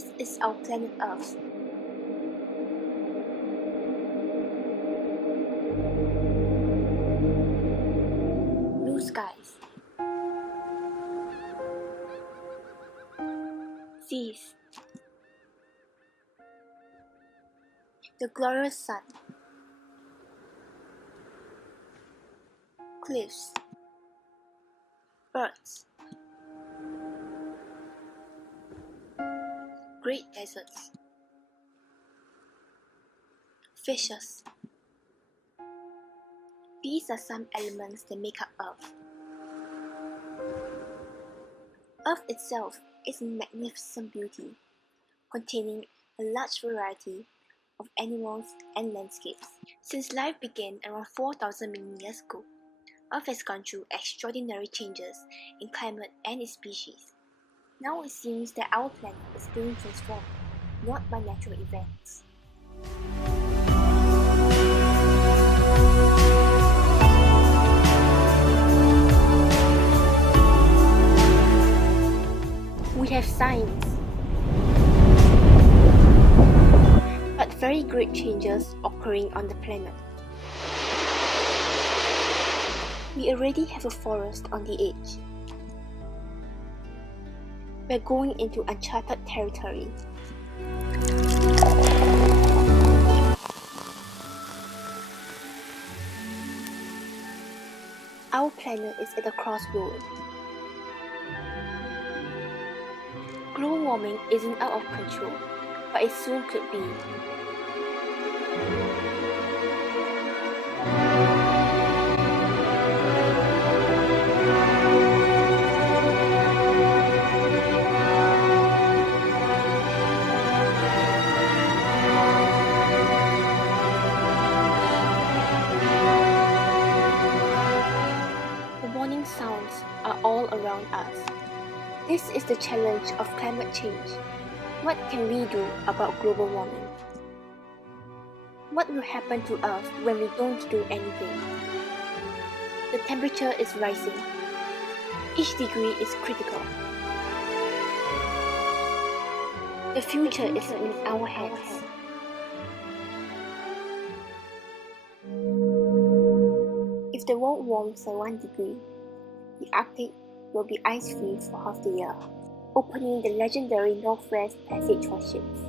This is our planet Earth. Blue skies, seas, the glorious sun, cliffs, birds, great deserts, fishes. These are some elements that make up Earth. Earth itself is a magnificent beauty, containing a large variety of animals and landscapes. Since life began around 4,000 million years ago, Earth has gone through extraordinary changes in climate and its species. Now it seems that our planet is being transformed, not by natural events. We have science, but very great changes occurring on the planet. We already have a forest on the edge. We're going into uncharted territory. Our planet is at a crossroad. Global warming isn't out of control, but it soon could be. The warning sounds are all around us. This is the challenge of climate change. What can we do about global warming? What will happen to Earth when we don't do anything? The temperature is rising. Each degree is critical. The future is in our hands. If the world warms by 1 degree, the Arctic will be ice-free for half the year, opening the legendary Northwest Passage for ships.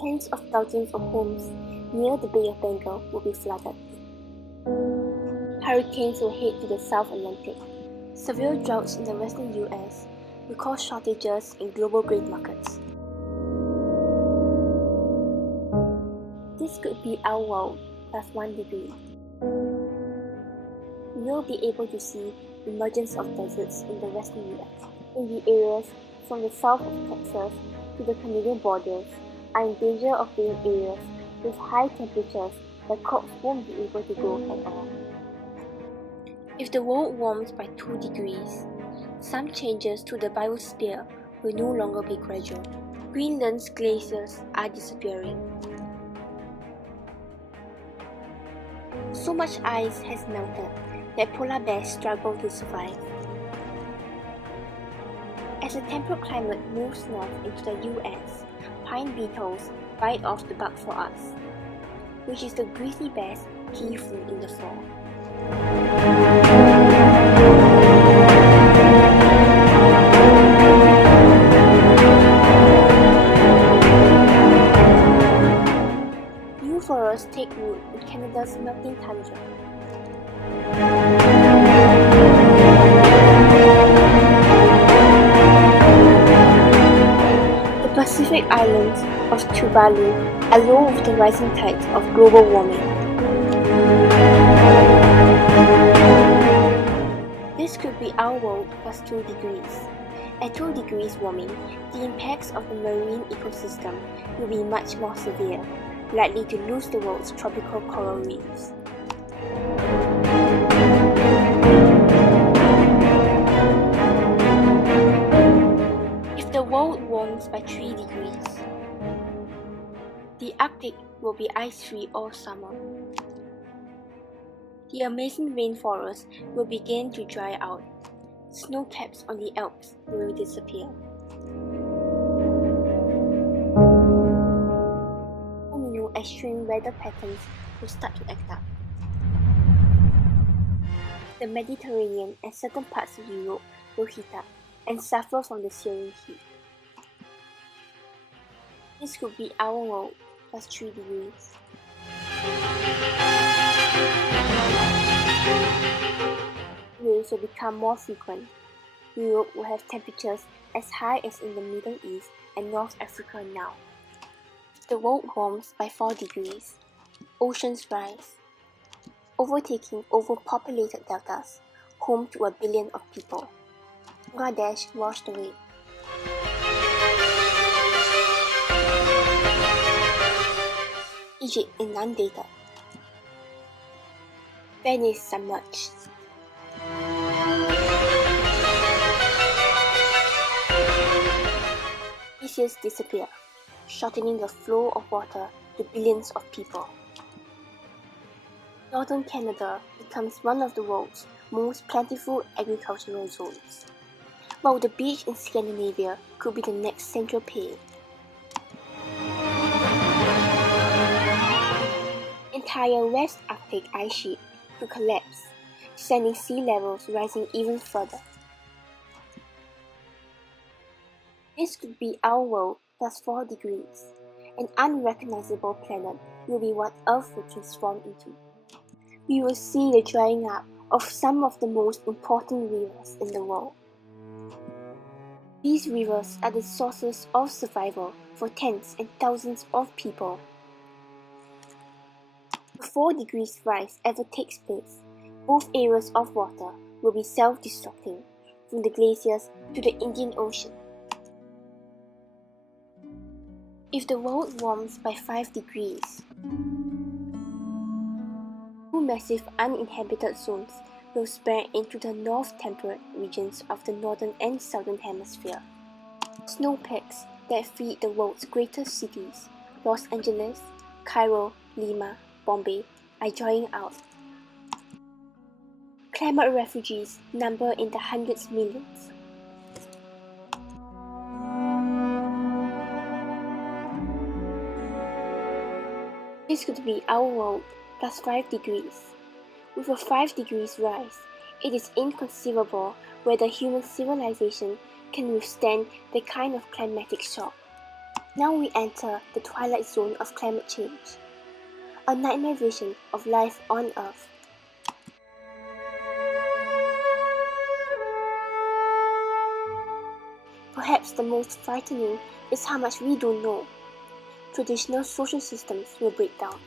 Tens of thousands of homes near the Bay of Bengal will be flooded. Hurricanes will head to the South Atlantic. Severe droughts in the western US will cause shortages in global grain markets. This could be our world plus 1 degree. We will be able to see the emergence of deserts in the western US. In the areas from the south of Texas to the Canadian borders are in danger of being areas with high temperatures that crops won't be able to grow at all. If the world warms by 2 degrees, some changes to the biosphere will no longer be gradual. Greenland's glaciers are disappearing. So much ice has melted that polar bears struggle to survive. As the temperate climate moves north into the US, pine beetles bite off the bark for us, which is the grizzly bear's key food in the fall. New forests take root in Canada's melting tundra. The Pacific islands of Tuvalu are low with the rising tides of global warming. This could be our world plus 2 degrees. At 2 degrees warming, the impacts of the marine ecosystem will be much more severe, likely to lose the world's tropical coral reefs. If the world warms by 3 degrees, the Arctic will be ice-free all summer. The amazing rainforest will begin to dry out. Snow caps on the Alps will disappear. extreme weather patterns will start to act up. The Mediterranean and certain parts of Europe will heat up and suffer from the searing heat. This could be our world plus 3 degrees. Rains will become more frequent. Europe will have temperatures as high as in the Middle East and North Africa now. The world warms by 4 degrees. Oceans rise, overtaking overpopulated deltas, home to 1 billion of people. Bangladesh washed away. Egypt inundated. Venice submerged. Glaciers disappear, shortening the flow of water to billions of people. Northern Canada becomes one of the world's most plentiful agricultural zones, while the beach in Scandinavia could be the next central pain. Entire West Arctic ice sheet could collapse, sending sea levels rising even further. This could be our world plus 4 degrees. An unrecognizable planet will be what Earth will transform into. We will see the drying up of some of the most important rivers in the world. These rivers are the sources of survival for tens and thousands of people. Before 4 degrees rise ever takes place, both areas of water will be self-destructing, from the glaciers to the Indian Ocean. If the world warms by 5 degrees, 2 massive uninhabited zones will spread into the north temperate regions of the northern and southern hemisphere. Snowpacks that feed the world's greatest cities, Los Angeles, Cairo, Lima, Bombay, are drying out. Climate refugees number in the hundreds millions. This could be our world plus 5 degrees. With a 5 degrees rise, it is inconceivable whether human civilization can withstand the kind of climatic shock. Now we enter the twilight zone of climate change, a nightmare vision of life on Earth. Perhaps the most frightening is how much we don't know. Traditional social systems will break down.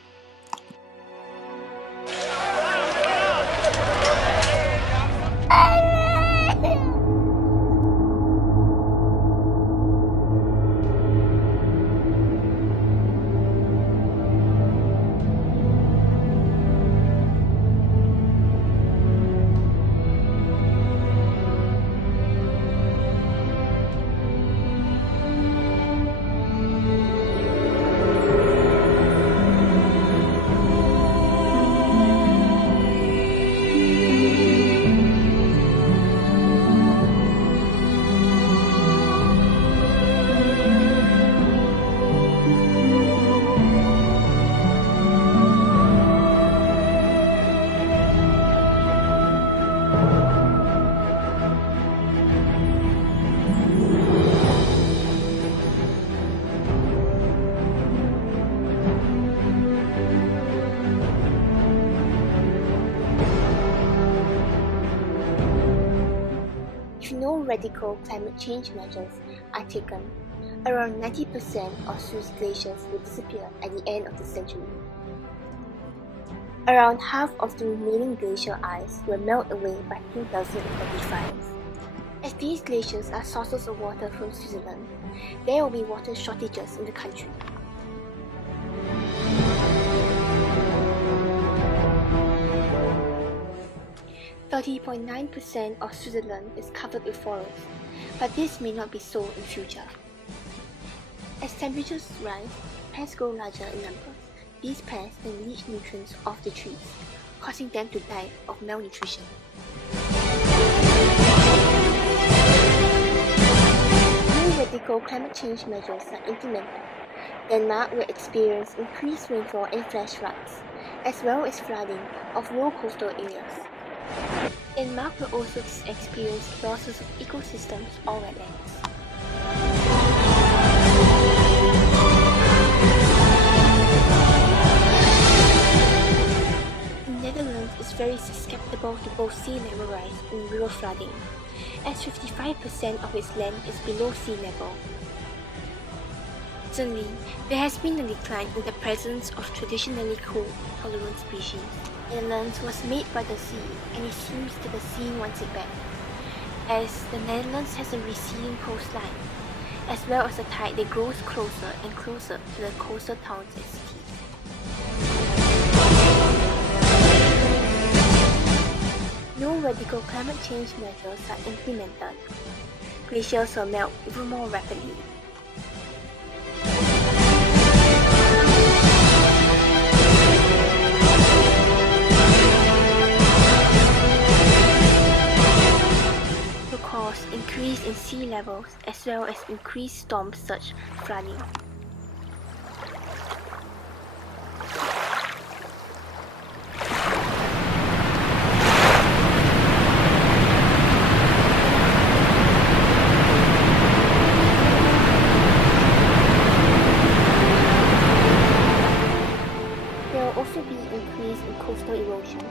If no radical climate change measures are taken, around 90% of Swiss glaciers will disappear at the end of the century. Around half of the remaining glacial ice will melt away by 2035. As these glaciers are sources of water from Switzerland, there will be water shortages in the country. .9% of Switzerland is covered with forests, but this may not be so in future. As temperatures rise, pests grow larger in numbers. These pests then leach nutrients off the trees, causing them to die of malnutrition. When radical climate change measures are implemented, Denmark will experience increased rainfall and flash floods, as well as flooding of low coastal areas. Denmark will also experience losses of ecosystems or wetlands. The Netherlands is very susceptible to both sea level rise and river flooding, as 55% of its land is below sea level. Recently, there has been a decline in the presence of traditionally cold-tolerant species. The Netherlands was made by the sea, and it seems that the sea wants it back, as the Netherlands has a receding coastline, as well as a tide that grows closer and closer to the coastal towns and cities. No radical climate change measures are implemented. Glaciers will melt even more rapidly. Cause increase in sea levels as well as increased storm surge flooding. There will also be increase in coastal erosion.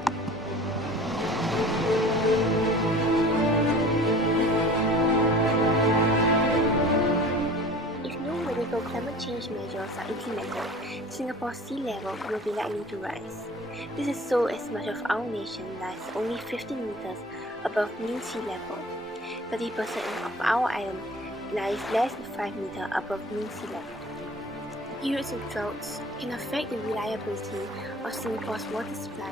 Climate change measures are implemented, Singapore's sea level will be likely to rise. This is so as much of our nation lies only 50 meters above mean sea level. 30% of our island lies less than 5 meters above mean sea level. Periods of droughts can affect the reliability of Singapore's water supply,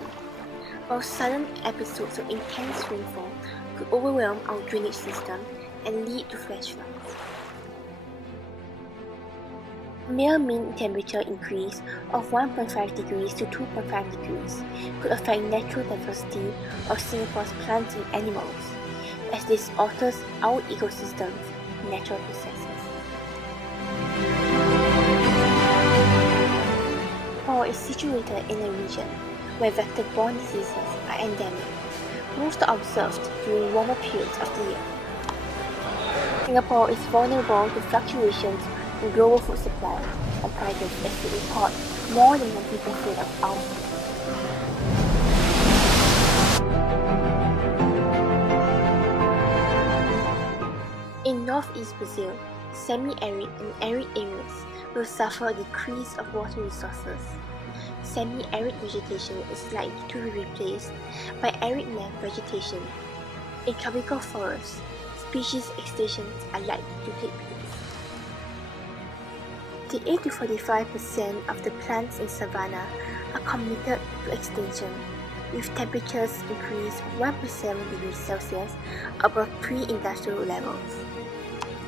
while sudden episodes of intense rainfall could overwhelm our drainage system and lead to flash floods. Mere mean temperature increase of 1.5 degrees to 2.5 degrees could affect natural diversity of Singapore's plants and animals, as this alters our ecosystem's natural processes. Singapore is situated in a region where vector-borne diseases are endemic. Most are observed during warmer periods of the year. Singapore is vulnerable to fluctuations in global food supply and prices as we import more than 90% of our food. In northeast Brazil, semi-arid and arid areas will suffer a decrease of water resources. Semi-arid vegetation is likely to be replaced by arid land vegetation. In tropical forests, species extinctions are likely to take place. 38 to 45% of the plants in savanna are committed to extinction, with temperatures increased 1.7 degrees Celsius above pre-industrial levels.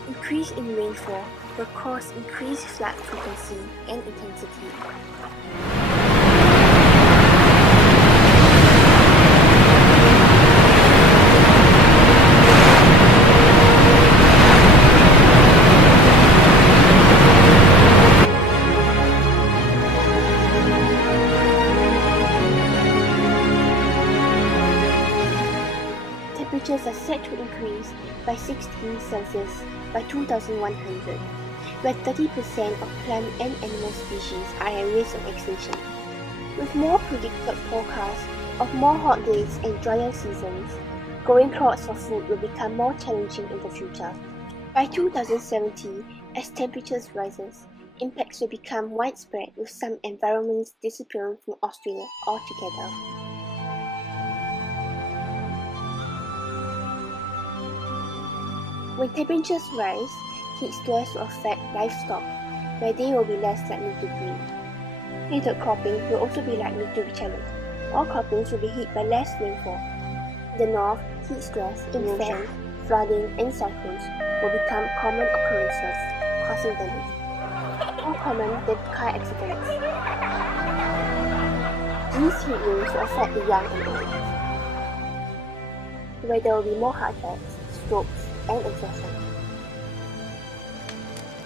Increase in rainfall will cause increased flood frequency and intensity. Temperatures are set to increase by 6 degrees Celsius by 2100, where 30% of plant and animal species are at risk of extinction. With more predicted forecasts of more hot days and drier seasons, growing crops for food will become more challenging in the future. By 2070, as temperatures rises, impacts will become widespread, with some environments disappearing from Australia altogether. When temperatures rise, heat stress will affect livestock, where they will be less likely to breed. Native cropping will also be likely to be challenged. All croppings will be hit by less rainfall. In the north, heat stress, erosion, flooding, and cyclones will become common occurrences, causing damage. More common than car accidents. These heat waves will affect the young and old, where there will be more heart attacks, strokes, and exhaustion.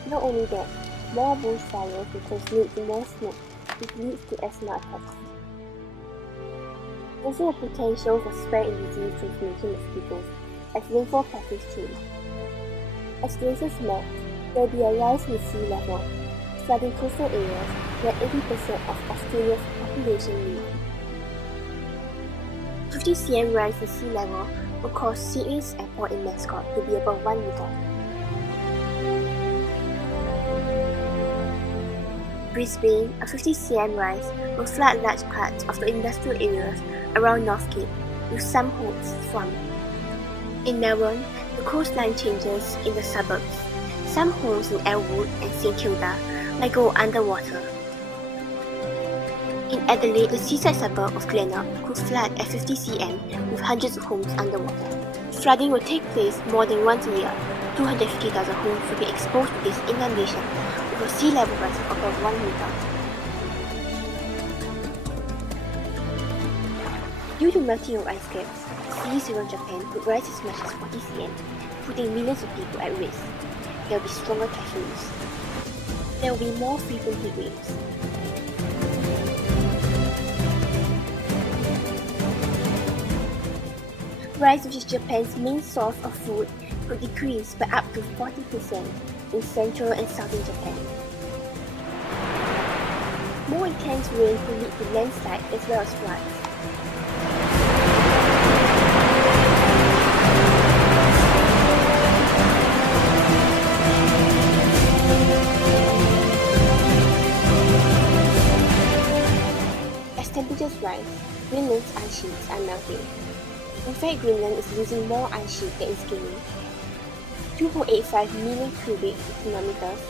Not only that, more bushfires will translate to more smoke, which leads to asthma attacks. There's also a potential for spread and disease transmission mosquitoes as rainfall patterns change. As glaciers melt, there will be a rise in the sea level, flooding coastal areas where 80% of Australia's population live. 50 cm rise in sea level will cause Sydney's airport in Mascot to be above 1 meter. Brisbane, a 50 cm rise will flood large parts of the industrial areas around North Cape, with some homes swamped. In Melbourne, the coastline changes in the suburbs. Some homes in Elwood and St Kilda might go underwater. In Adelaide, the seaside suburb of Glenelg could flood at 50 cm with hundreds of homes underwater. Flooding will take place more than once a year. 250,000 homes will be exposed to this inundation with a sea level rise of above 1 meter. Due to melting of ice caps, seas around Japan could rise as much as 40 cm, putting millions of people at risk. There will be stronger typhoons. There will be more frequent heat waves. Rice, which is Japan's main source of food, could decrease by up to 40% in central and southern Japan. More intense rain could lead to landslides as well as floods. As temperatures rise, Greenland's ice sheets are melting. In fact, Greenland is losing more ice sheet than it's gaining. 2.85 million cubic kilometers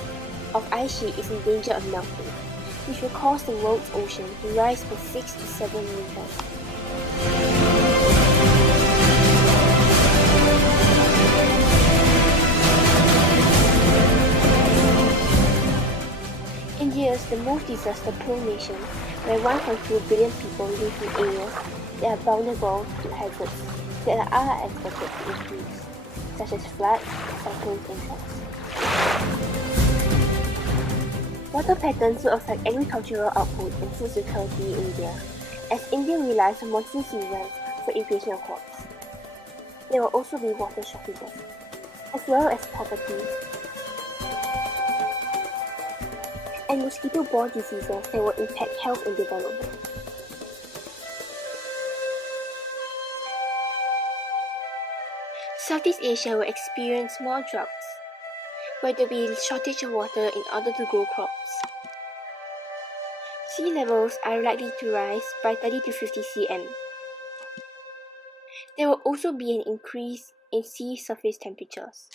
of ice sheet is in danger of melting, which will cause the world's ocean to rise by 6 to 7 meters. India is the most disaster-prone nation, where 1.2 billion people live in areas that are vulnerable to hazards that are expected to increase, such as floods, cyclones, and droughts. Water patterns will affect agricultural output and food security in India, as India relies on monsoon seasons for irrigation of crops. There will also be water shortages, as well as poverty and mosquito-borne diseases that will impact health and development. Southeast Asia will experience more droughts, where there will be a shortage of water in order to grow crops. Sea levels are likely to rise by 30 to 50 cm. There will also be an increase in sea surface temperatures.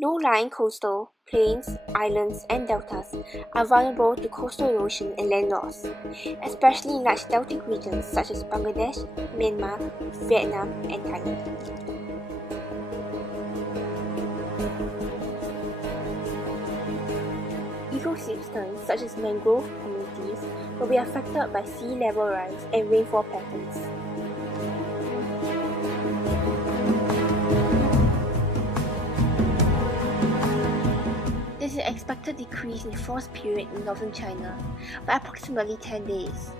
Low-lying coastal, plains, islands, and deltas are vulnerable to coastal erosion and land loss, especially in large deltic regions such as Bangladesh, Myanmar, Vietnam, and Thailand. Ecosystems such as mangrove communities will be affected by sea level rise and rainfall patterns. There is an expected decrease in frost period in northern China by approximately 10 days,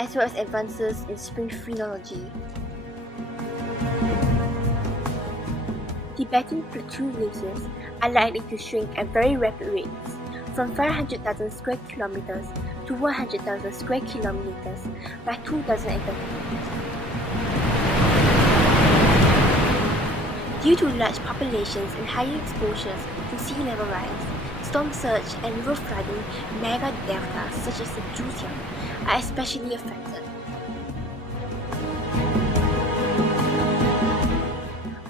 as well as advances in spring phrenology. Tibetan plateau glaciers are likely to shrink at very rapid rates, from 500,000 square kilometers to 100,000 square kilometers by 2030. Due to large populations and higher exposures to sea level rise, storm surge and river flooding mega deltas such as the Zhujiang are especially affected.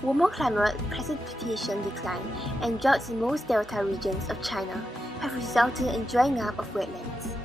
Warmer climate, precipitation decline, and droughts in most delta regions of China have resulted in drying up of wetlands.